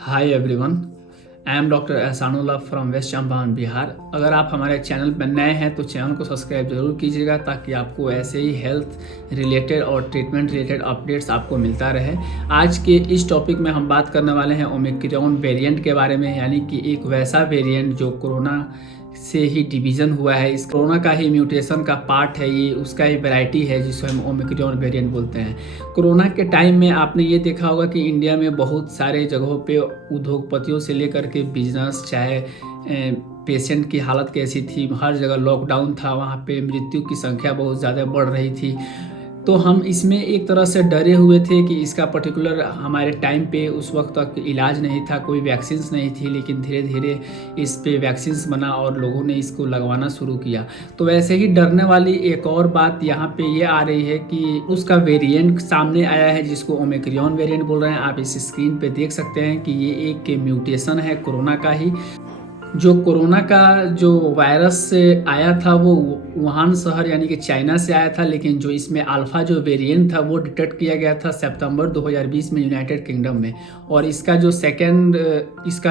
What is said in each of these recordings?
Hi everyone, I am doctor Ehsanullah from West Champaran Bihar. अगर आप हमारे चैनल पर नए हैं तो चैनल को सब्सक्राइब जरूर कीजिएगा ताकि आपको ऐसे ही हेल्थ रिलेटेड और ट्रीटमेंट रिलेटेड अपडेट्स आपको मिलता रहे। आज के इस टॉपिक में हम बात करने वाले हैं ओमिक्रॉन वेरिएंट के बारे में, यानी कि एक वैसा वेरिएंट जो कोरोना से ही डिवीज़न हुआ है। इस कोरोना का ही म्यूटेशन का पार्ट है, ये उसका ही वैरायटी है जिसको हम ओमिक्रॉन वेरिएंट बोलते हैं। कोरोना के टाइम में आपने ये देखा होगा कि इंडिया में बहुत सारे जगहों पे उद्योगपतियों से लेकर के बिजनेस, चाहे पेशेंट की हालत कैसी थी, हर जगह लॉकडाउन था, वहाँ पे मृत्यु की संख्या बहुत ज़्यादा बढ़ रही थी। तो हम इसमें एक तरह से डरे हुए थे कि इसका पर्टिकुलर हमारे टाइम पे उस वक्त तक इलाज नहीं था, कोई वैक्सीन्स नहीं थी, लेकिन धीरे धीरे इस पे वैक्सीन्स बना और लोगों ने इसको लगवाना शुरू किया। तो वैसे ही डरने वाली एक और बात यहाँ पे ये आ रही है कि उसका वेरिएंट सामने आया है जिसको ओमिक्रॉन वेरिएंट बोल रहे हैं। आप इस स्क्रीन पे देख सकते हैं कि ये एक म्यूटेशन है कोरोना का ही। जो कोरोना का जो वायरस से आया था वो वुहान शहर यानी कि चाइना से आया था, लेकिन जो इसमें अल्फ़ा जो वेरिएंट था वो डिटेक्ट किया गया था सितंबर 2020 में यूनाइटेड किंगडम में। और इसका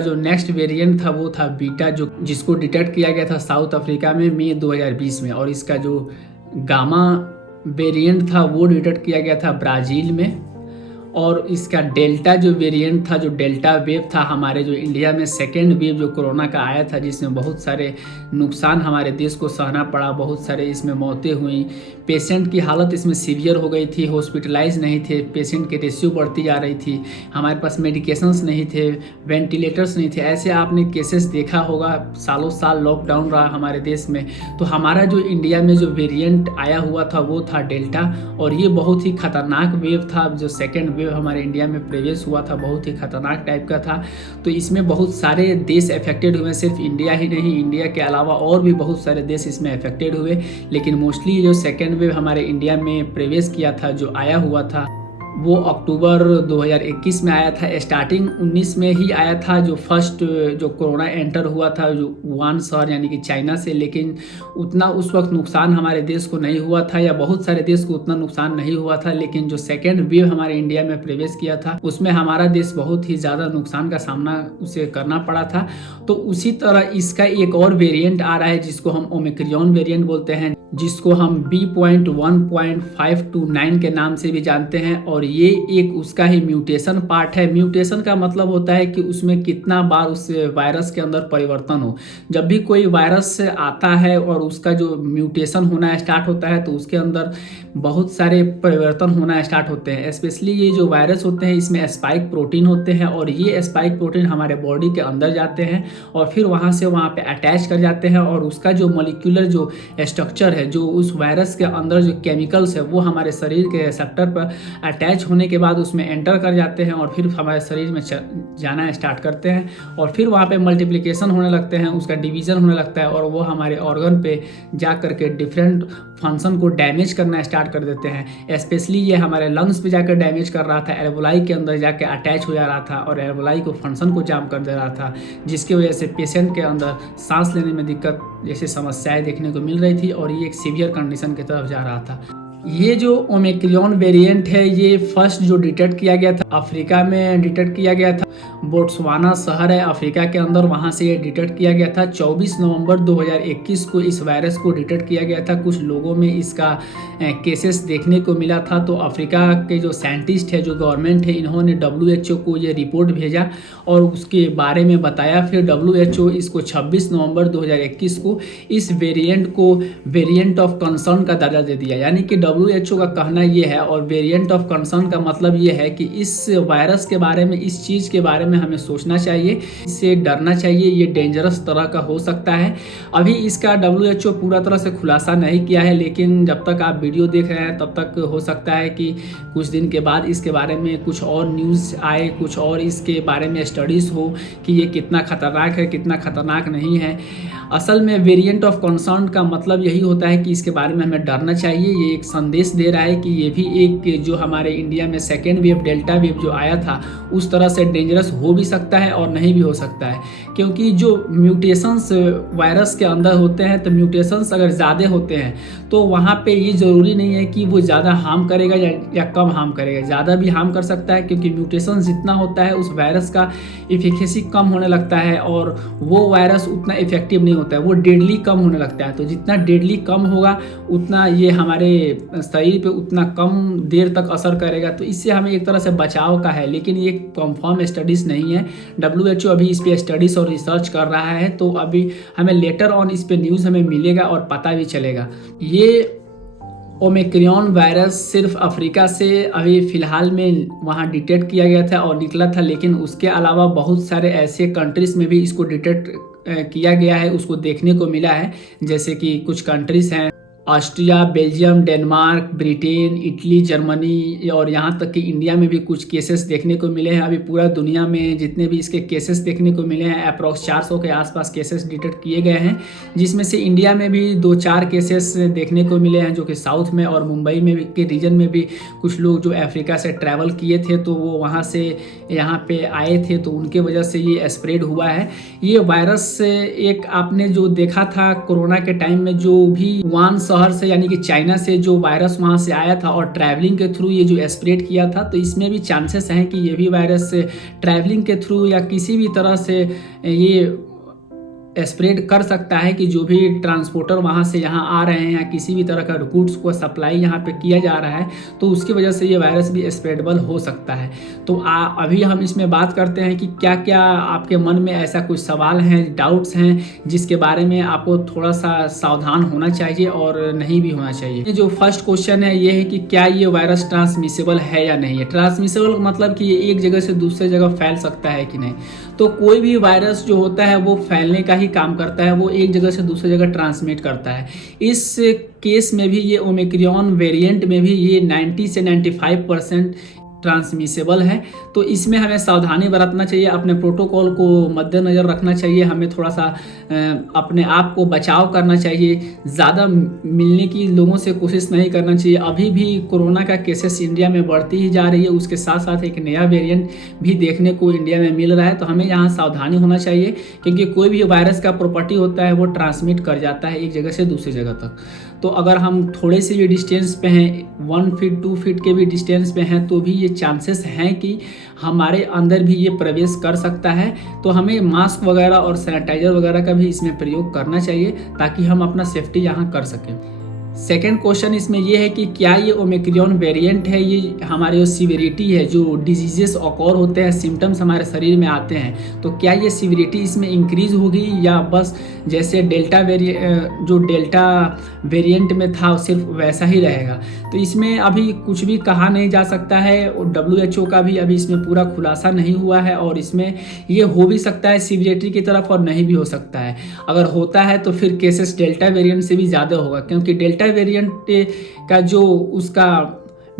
जो नेक्स्ट वेरिएंट था वो था बीटा, जो जिसको डिटेक्ट किया गया था साउथ अफ्रीका में मई 2020 में। और इसका जो गामा वेरिएंट था वो डिटेक्ट किया गया था ब्राज़ील में। और इसका डेल्टा जो वेरिएंट था, जो डेल्टा वेव था, हमारे जो इंडिया में सेकेंड वेव जो कोरोना का आया था, जिसमें बहुत सारे नुकसान हमारे देश को सहना पड़ा, बहुत सारे इसमें मौतें हुई, पेशेंट की हालत इसमें सीवियर हो गई थी, हॉस्पिटलाइज नहीं थे, पेशेंट की रेशियो बढ़ती जा रही थी, हमारे पास मेडिकेशंस नहीं थे, वेंटिलेटर्स नहीं थे। ऐसे आपने केसेस देखा होगा, सालों साल लॉकडाउन रहा हमारे देश में। तो हमारा जो इंडिया में जो वेरिएंट आया हुआ था वो था डेल्टा, और ये बहुत ही खतरनाक वेव था। जो सेकेंड वेव हमारे इंडिया में प्रवेश हुआ था बहुत ही खतरनाक टाइप का था। तो इसमें बहुत सारे देश अफेक्टेड हुए, सिर्फ इंडिया ही नहीं, इंडिया के अलावा और भी बहुत सारे देश इसमें अफेक्टेड हुए। लेकिन मोस्टली जो सेकेंड वेव हमारे इंडिया में प्रवेश किया था, जो आया हुआ था, वो अक्टूबर 2021 में आया था। स्टार्टिंग 19 में ही आया था जो फर्स्ट जो कोरोना एंटर हुआ था, जो वुहान शहर यानी कि चाइना से। लेकिन उतना उस वक्त नुकसान हमारे देश को नहीं हुआ था, या बहुत सारे देश को उतना नुकसान नहीं हुआ था। लेकिन जो सेकेंड वेव हमारे इंडिया में प्रवेश किया था उसमें हमारा देश बहुत ही ज़्यादा नुकसान का सामना उसे करना पड़ा था। तो उसी तरह इसका एक और वेरिएंट आ रहा है जिसको हम ओमिक्रॉन वेरिएंट बोलते हैं, जिसको हम B.1.529 के नाम से भी जानते हैं। और ये एक उसका ही म्यूटेशन पार्ट है। म्यूटेशन का मतलब होता है कि उसमें कितना बार उस वायरस के अंदर परिवर्तन हो। जब भी कोई वायरस आता है और उसका जो म्यूटेशन होना स्टार्ट होता है तो उसके अंदर बहुत सारे परिवर्तन होना स्टार्ट होते हैं। स्पेशली ये जो वायरस होते हैं इसमें स्पाइक प्रोटीन होते हैं, और ये स्पाइक प्रोटीन हमारे बॉडी के अंदर जाते हैं और फिर वहाँ से वहाँ पे अटैच कर जाते हैं। और उसका जो मॉलिक्यूलर जो स्ट्रक्चर है, जो उस वायरस के अंदर जो केमिकल्स है, वो हमारे शरीर के रिसेप्टर पर अटैच होने के बाद उसमें एंटर कर जाते हैं और फिर हमारे शरीर में जाना स्टार्ट करते हैं। और फिर वहाँ पे मल्टीप्लिकेशन होने लगते हैं, उसका डिवीज़न होने लगता है, और वो हमारे ऑर्गन पे जा करके डिफरेंट फंक्शन को डैमेज करना स्टार्ट कर देते हैं। स्पेशली ये हमारे लंग्स पे जाकर डैमेज कर रहा था, एल्वोलाई के अंदर जाके अटैच हो जा रहा था और एल्वोलाई को फंक्शन को जाम कर दे रहा था, जिसकी वजह से पेशेंट के अंदर सांस लेने में दिक्कत जैसी समस्याएं देखने को मिल रही थी, और ये एक सीवियर कंडीशन की तरफ जा रहा था। ये जो ओमिक्रॉन वेरिएंट है ये फर्स्ट जो डिटेक्ट किया गया था अफ्रीका में डिटेक्ट किया गया था। बोट्सवाना शहर है अफ्रीका के अंदर, वहाँ से ये डिटेक्ट किया गया था। 24 नवंबर 2021 को इस वायरस को डिटेक्ट किया गया था। कुछ लोगों में इसका केसेस देखने को मिला था। तो अफ्रीका के जो साइंटिस्ट है, जो गवर्नमेंट है, इन्होंने WHO को ये रिपोर्ट भेजा और उसके बारे में बताया। फिर WHO इसको 26 नवंबर 2021 को इस वेरिएंट को वेरिएंट ऑफ कंसर्न का दर्जा दे दिया। यानी कि WHO का कहना ये है, और वेरिएंट ऑफ कंसर्न का मतलब ये है कि इस वायरस के बारे में, इस चीज़ के बारे में हमें सोचना चाहिए, इससे डरना चाहिए, ये डेंजरस तरह का हो सकता है। अभी इसका WHO पूरा तरह से खुलासा नहीं किया है, लेकिन जब तक आप वीडियो देख रहे हैं तब तक हो सकता है कि कुछ दिन के बाद इसके बारे में कुछ और न्यूज़ आए, कुछ और इसके बारे में स्टडीज़ हो कि ये कितना खतरनाक है, कितना खतरनाक नहीं है। असल में वेरिएंट ऑफ कंसर्न का मतलब यही होता है कि इसके बारे में हमें डरना चाहिए। ये एक संदेश दे रहा है कि ये भी एक जो हमारे इंडिया में सेकेंड वेव डेल्टा वेव जो आया था उस तरह से डेंजरस हो भी सकता है और नहीं भी हो सकता है, क्योंकि जो म्यूटेशंस वायरस के अंदर होते हैं, तो म्यूटेशंस अगर ज़्यादा होते हैं तो वहाँ पे ये ज़रूरी नहीं है कि वो ज़्यादा हार्म करेगा या कम हार्म करेगा। ज़्यादा भी हार्म कर सकता है, क्योंकि म्यूटेशन जितना होता है उस वायरस का इफिकेसी कम होने लगता है और वो वायरस उतना इफेक्टिव नहीं होता है, वो डेडली कम होने लगता है। तो जितना डेडली कम होगा उतना ये हमारे शरीर पे उतना कम देर तक असर करेगा। तो इससे हमें एक तरह से बचाव का है, लेकिन ये कंफर्म स्टडीज़ नहीं है। WHO अभी इस पे स्टडीज़ और रिसर्च कर रहा है, तो अभी हमें लेटर ऑन इस पे न्यूज़ हमें मिलेगा और पता भी चलेगा। ये ओमिक्रॉन वायरस सिर्फ अफ्रीका से अभी फ़िलहाल में वहाँ डिटेक्ट किया गया था और निकला था, लेकिन उसके अलावा बहुत सारे ऐसे कंट्रीज़ में भी इसको डिटेक्ट किया गया है, उसको देखने को मिला है। जैसे कि कुछ कंट्रीज़ हैं Austria, Belgium, Denmark, Britain, Italy, Germany और यहाँ तक कि इंडिया में भी कुछ केसेस देखने को मिले हैं। अभी पूरा दुनिया में जितने भी इसके केसेस देखने को मिले हैं, अप्रॉक्स 400 के आसपास केसेस डिटेक्ट किए गए हैं, जिसमें से इंडिया में भी 2-4 केसेस देखने को मिले हैं, जो कि साउथ में और मुंबई में के रीजन में भी कुछ लोग जो अफ्रीका से ट्रैवल किए थे तो वो वहाँ से यहाँ पे आए थे, तो उनके वजह से ये स्प्रेड हुआ है। ये वायरस एक आपने जो देखा था कोरोना के टाइम में, जो भी वुहान शहर से यानी कि चाइना से जो वायरस वहाँ से आया था और ट्रैवलिंग के थ्रू ये जो स्प्रेड किया था, तो इसमें भी चांसेस हैं कि ये भी वायरस ट्रैवलिंग के थ्रू या किसी भी तरह से ये स्प्रेड कर सकता है, कि जो भी ट्रांसपोर्टर वहाँ से यहाँ आ रहे हैं या किसी भी तरह का गुड्स को सप्लाई यहाँ पे किया जा रहा है, तो उसकी वजह से ये वायरस भी स्प्रेडेबल हो सकता है। तो अभी हम इसमें बात करते हैं कि क्या क्या आपके मन में ऐसा कुछ सवाल हैं, डाउट्स हैं, जिसके बारे में आपको थोड़ा सा सावधान होना चाहिए और नहीं भी होना चाहिए। जो फर्स्ट क्वेश्चन है ये है कि क्या ये वायरस ट्रांसमिसेबल है या नहीं है। ट्रांसमिसेबल मतलब कि ये एक जगह से दूसरे जगह फैल सकता है कि नहीं। तो कोई भी वायरस जो होता है वो फैलने का ही काम करता है, वो एक जगह से दूसरी जगह ट्रांसमिट करता है। इस केस में भी ये ओमिक्रॉन वेरिएंट में भी ये 90 से 95% ट्रांसमिसेबल है। तो इसमें हमें सावधानी बरतना चाहिए, अपने प्रोटोकॉल को मद्देनज़र रखना चाहिए, हमें थोड़ा सा अपने आप को बचाव करना चाहिए, ज़्यादा मिलने की लोगों से कोशिश नहीं करना चाहिए। अभी भी कोरोना का केसेस इंडिया में बढ़ती ही जा रही है, उसके साथ साथ एक नया वेरिएंट भी देखने को इंडिया में मिल रहा है। तो हमें यहाँ सावधानी होना चाहिए, क्योंकि कोई भी वायरस का प्रॉपर्टी होता है वो ट्रांसमिट कर जाता है एक जगह से दूसरी जगह तक। तो अगर हम थोड़े से भी डिस्टेंस पे हैं, 1 फीट 2 फीट के भी डिस्टेंस पे हैं, तो भी ये चांसेस हैं कि हमारे अंदर भी ये प्रवेश कर सकता है। तो हमें मास्क वगैरह और सैनिटाइजर वगैरह का भी इसमें प्रयोग करना चाहिए, ताकि हम अपना सेफ्टी यहाँ कर सकें। सेकेंड क्वेश्चन इसमें यह है कि क्या ये ओमिक्रॉन वेरिएंट है, ये हमारी जो सिविरिटी है, जो डिजीजेस ऑकर होते हैं, सिम्टम्स हमारे शरीर में आते हैं, तो क्या ये सिविरिटी इसमें इंक्रीज होगी या बस जैसे जो डेल्टा वेरिएंट में था सिर्फ वैसा ही रहेगा। तो इसमें अभी कुछ भी कहा नहीं जा सकता है, और WHO का भी अभी इसमें पूरा खुलासा नहीं हुआ है, और इसमें ये हो भी सकता है सिविरिटी की तरफ और नहीं भी हो सकता है। अगर होता है तो फिर केसेस डेल्टा वेरिएंट से भी ज़्यादा होगा, क्योंकि डेल्टा वेरिएंट का जो उसका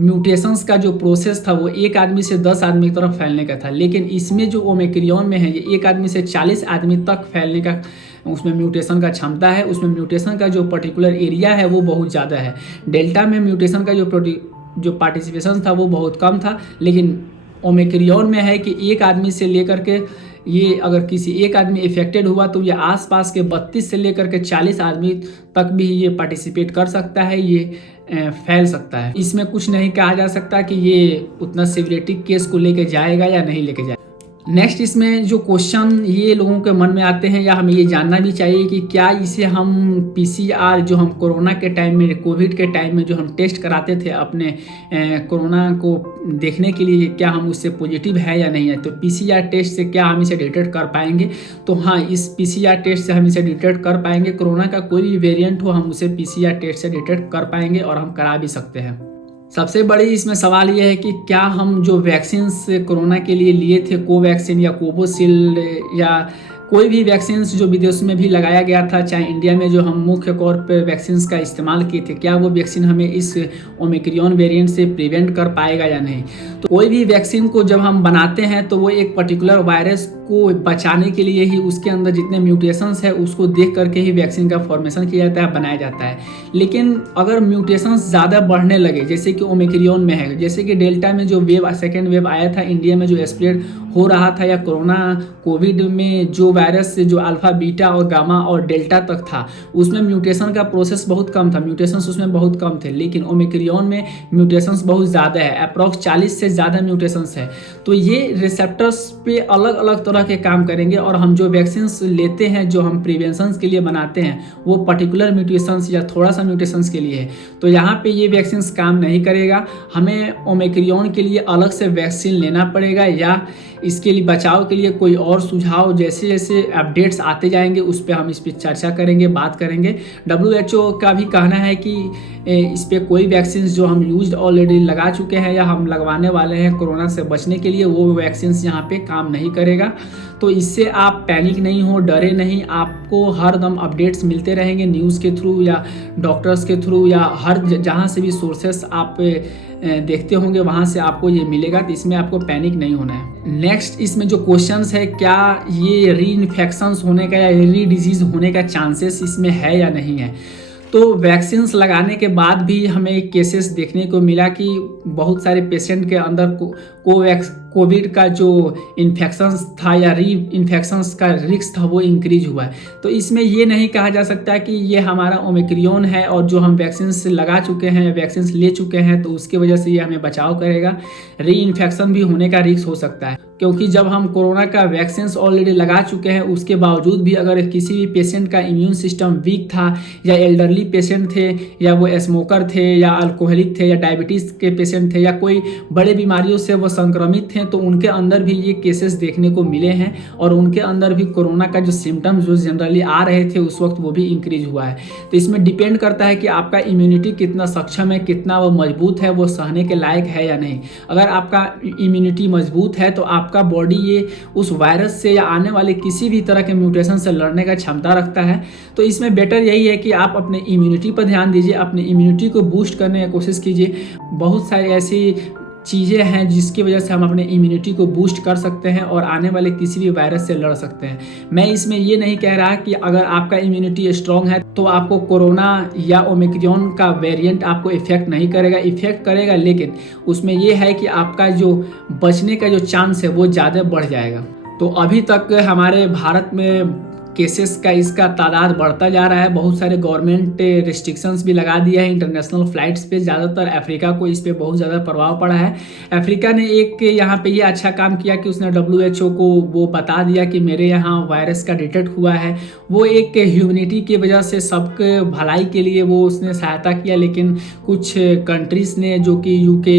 म्यूटेशंस का जो प्रोसेस था वो एक आदमी से 10 आदमी की तरफ फैलने का था, लेकिन इसमें जो ओमिक्रॉन में है ये एक आदमी से 40 आदमी तक फैलने का उसमें म्यूटेशन का क्षमता है। उसमें म्यूटेशन का जो पर्टिकुलर एरिया है वो बहुत ज़्यादा है। डेल्टा में म्यूटेशन का जो पार्टिसिपेशन था वो बहुत कम था, लेकिन ओमिक्रॉन में है कि एक आदमी से लेकर के ये अगर किसी एक आदमी इफेक्टेड हुआ तो ये आसपास के 32 से लेकर के 40 आदमी तक भी ये पार्टिसिपेट कर सकता है, ये फैल सकता है। इसमें कुछ नहीं कहा जा सकता कि ये उतना सिवियरिटी केस को लेके जाएगा या नहीं लेके जाएगा। नेक्स्ट इसमें जो क्वेश्चन ये लोगों के मन में आते हैं, या हमें ये जानना भी चाहिए कि क्या इसे हम PCR जो हम कोरोना के टाइम में, कोविड के टाइम में जो हम टेस्ट कराते थे अपने कोरोना को देखने के लिए, क्या हम उससे पॉजिटिव है या नहीं है। तो PCR टेस्ट से क्या हम इसे डिटेक्ट कर पाएंगे। तो हाँ, इस PCR टेस्ट से हम इसे डिटेक्ट कर पाएंगे। कोरोना का कोई भी वेरिएंट हो हम उसे PCR टेस्ट से डिटेक्ट कर पाएंगे और हम करा भी सकते हैं। सबसे बड़ी इसमें सवाल यह है कि क्या हम जो वैक्सीन कोरोना के लिए लिए थे, कोवैक्सीन या कोविशील्ड या कोई भी वैक्सीन जो विदेश में भी लगाया गया था, चाहे इंडिया में जो हम मुख्य तौर पर वैक्सीन का इस्तेमाल किए थे, क्या वो वैक्सीन हमें इस ओमिक्रॉन वेरिएंट से प्रिवेंट कर पाएगा या नहीं। तो कोई भी वैक्सीन को जब हम बनाते हैं तो वो एक पर्टिकुलर वायरस को बचाने के लिए ही उसके अंदर जितने म्यूटेशंस है उसको देख करके ही वैक्सीन का फॉर्मेशन किया जाता है, बनाया जाता है। लेकिन अगर म्यूटेशंस ज़्यादा बढ़ने लगे, जैसे कि ओमिक्रॉन में है, जैसे कि डेल्टा में जो सेकेंड वेव आया था इंडिया में, जो स्प्रेड हो रहा था, या कोविड में जो वायरस से जो अल्फा, बीटा और गामा और डेल्टा तक था, उसमें म्यूटेशन का प्रोसेस बहुत कम था, म्यूटेशंस उसमें बहुत कम थे। लेकिन ओमिक्रॉन में म्यूटेशंस बहुत ज़्यादा है, अप्रॉक्स 40 से ज़्यादा म्यूटेशंस है। तो ये रिसेप्टर्स पे अलग अलग तरह के काम करेंगे, और हम जो वैक्सीन लेते हैं, जो हम प्रिवेंशन के लिए बनाते हैं, वो पर्टिकुलर म्यूटेशंस या थोड़ा सा म्यूटेशंस के लिए है। तो यहाँ पे ये वैक्सीन काम नहीं करेगा। हमें ओमिक्रॉन के लिए अलग से वैक्सीन लेना पड़ेगा, या इसके लिए बचाव के लिए कोई और सुझाव, जैसे जैसे अपडेट्स आते जाएंगे उस पर हम इस पर चर्चा करेंगे, बात करेंगे। WHO का भी कहना है कि इस पर कोई वैक्सीन जो हम यूज ऑलरेडी लगा चुके हैं या हम लगवाने वाले हैं कोरोना से बचने के लिए, वो वैक्सीन यहाँ पे काम नहीं करेगा। तो इससे आप पैनिक नहीं हो, डरे नहीं, आपको हर दम अपडेट्स मिलते रहेंगे न्यूज़ के थ्रू या डॉक्टर्स के थ्रू, या हर जहाँ से भी सोर्सेस आप देखते होंगे वहाँ से आपको ये मिलेगा। तो इसमें आपको पैनिक नहीं होना है। नेक्स्ट इसमें जो क्वेश्चंस है, क्या ये री इन्फेक्शंस होने का या री डिजीज़ होने का चांसेस इसमें है या नहीं है। तो वैक्सीन्स लगाने के बाद भी हमें केसेस देखने को मिला कि बहुत सारे पेशेंट के अंदर कोविड का जो इन्फेक्शंस था या री इन्फेक्शंस का रिस्क था वो इंक्रीज हुआ है। तो इसमें ये नहीं कहा जा सकता कि ये हमारा ओमिक्रॉन है और जो हम वैक्सीन लगा चुके हैं, वैक्सीन ले चुके हैं, तो उसकी वजह से ये हमें बचाव करेगा। री इन्फेक्शन भी होने का रिस्क हो सकता है, क्योंकि जब हम कोरोना का वैक्सीन ऑलरेडी लगा चुके हैं, उसके बावजूद भी अगर किसी भी पेशेंट का इम्यून सिस्टम वीक था, या एल्डरली पेशेंट थे, या वो स्मोकर थे, या अल्कोहलिक थे, या डायबिटीज़ के पेशेंट थे, या कोई बड़े बीमारियों से वो संक्रमित थे, तो उनके अंदर भी ये केसेस देखने को मिले हैं, और उनके अंदर भी कोरोना का जो सिम्टम्स जो जनरली आ रहे थे उस वक्त वो भी इंक्रीज हुआ है। तो इसमें डिपेंड करता है कि आपका इम्यूनिटी कितना सक्षम है, कितना वो मजबूत है, वो सहने के लायक है या नहीं। अगर आपका इम्यूनिटी मजबूत है तो आपका बॉडी ये उस वायरस से या आने वाले किसी भी तरह के म्यूटेशन से लड़ने का क्षमता रखता है। तो इसमें बेटर यही है कि आप अपने इम्यूनिटी पर ध्यान दीजिए, अपने इम्यूनिटी को बूस्ट करने की कोशिश कीजिए। बहुत सारी ऐसी चीज़ें हैं जिसकी वजह से हम अपने इम्यूनिटी को बूस्ट कर सकते हैं और आने वाले किसी भी वायरस से लड़ सकते हैं। मैं इसमें ये नहीं कह रहा कि अगर आपका इम्यूनिटी स्ट्रांग है तो आपको कोरोना या ओमिक्रॉन का वेरिएंट आपको इफेक्ट नहीं करेगा, इफेक्ट करेगा, लेकिन उसमें यह है कि आपका जो बचने का जो चांस है वो ज़्यादा बढ़ जाएगा। तो अभी तक हमारे भारत में केसेस का इसका तादाद बढ़ता जा रहा है। बहुत सारे गवर्नमेंट रिस्ट्रिक्शंस भी लगा दिया है इंटरनेशनल फ्लाइट्स पे। ज़्यादातर अफ्रीका को इस पे बहुत ज़्यादा प्रभाव पड़ा है। अफ्रीका ने एक यहाँ पे ये अच्छा काम किया कि उसने WHO को वो बता दिया कि मेरे यहाँ वायरस का डिटेक्ट हुआ है। वो एक ह्यूमैनिटी की वजह से सबके भलाई के लिए वो उसने सहायता किया, लेकिन कुछ कंट्रीज़ ने जो कि UK,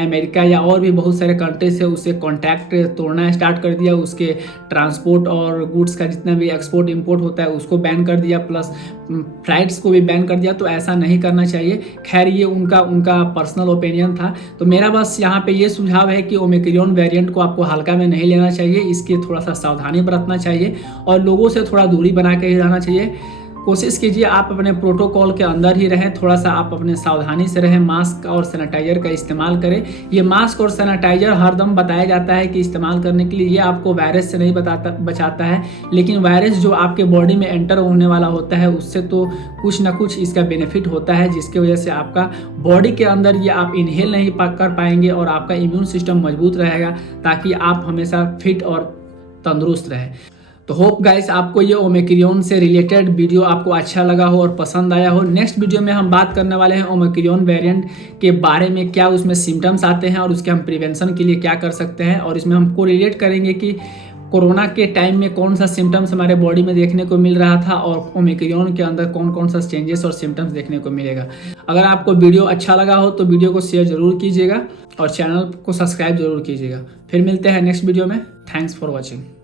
अमेरिका या और भी बहुत सारे कंट्रीज है उससे कॉन्टैक्ट तोड़ना स्टार्ट कर दिया। उसके ट्रांसपोर्ट और गुड्स का जितना भी एक्सपोर्ट इंपोर्ट होता है उसको बैन कर दिया, प्लस फ्लाइट्स को भी बैन कर दिया। तो ऐसा नहीं करना चाहिए। खैर ये उनका पर्सनल ओपिनियन था। तो मेरा बस यहाँ पे ये सुझाव है कि ओमिक्रॉन वेरिएंट को आपको हल्का में नहीं लेना चाहिए, इसकी थोड़ा सा सावधानी बरतना चाहिए और लोगों से थोड़ा दूरी बना के ही रहना चाहिए। कोशिश कीजिए आप अपने प्रोटोकॉल के अंदर ही रहें, थोड़ा सा आप अपने सावधानी से रहें, मास्क और सैनिटाइजर का इस्तेमाल करें। ये मास्क और सैनिटाइजर हरदम बताया जाता है कि इस्तेमाल करने के लिए, ये आपको वायरस से नहीं बचाता है, लेकिन वायरस जो आपके बॉडी में एंटर होने वाला होता है उससे तो कुछ ना कुछ इसका बेनिफिट होता है, जिसकी वजह से आपका बॉडी के अंदर ये आप इनहेल नहीं कर पाएंगे और आपका इम्यून सिस्टम मजबूत रहेगा, ताकि आप हमेशा फिट और तंदुरुस्त रहें। तो होप गाइस आपको ये ओमिक्रॉन से रिलेटेड वीडियो आपको अच्छा लगा हो और पसंद आया हो। नेक्स्ट वीडियो में हम बात करने वाले हैं ओमिक्रॉन वेरिएंट के बारे में, क्या उसमें सिम्टम्स आते हैं और उसके हम प्रिवेंशन के लिए क्या कर सकते हैं, और इसमें हम कोरिलेट करेंगे कि कोरोना के टाइम में कौन सा सिम्टम्स हमारे बॉडी में देखने को मिल रहा था और ओमिक्रॉन के अंदर कौन कौन सा चेंजेस और सिम्टम्स देखने को मिलेगा। अगर आपको वीडियो अच्छा लगा हो तो वीडियो को शेयर जरूर कीजिएगा और चैनल को सब्सक्राइब जरूर कीजिएगा। फिर मिलते हैं नेक्स्ट वीडियो में। Thanks for watching.